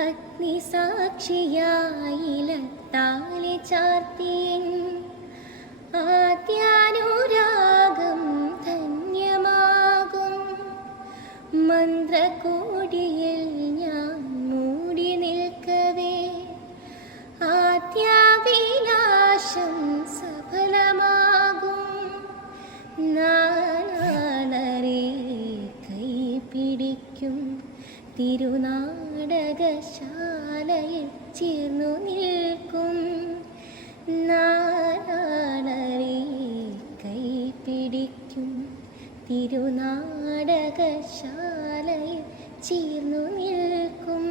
അഗ്നിസാക്ഷിയായിലത്താലി ചാർത്തിയൻ ആദ്യാനുരാഗം ധന്യമാകും. മന്ത്രകോടിയിൽ ഞാൻ മൂടി നിൽക്കവേ ആദ്യാവിനാശം സഫലമാകും. നാണരെ കൈപിടിക്കും തിരുനാടകശാലയിൽ ചേർന്നു നിൽക്കും. നാണരെ കൈപിടിക്കും തിരുനാടകശാലയിൽ ചേർന്നു നിൽക്കും.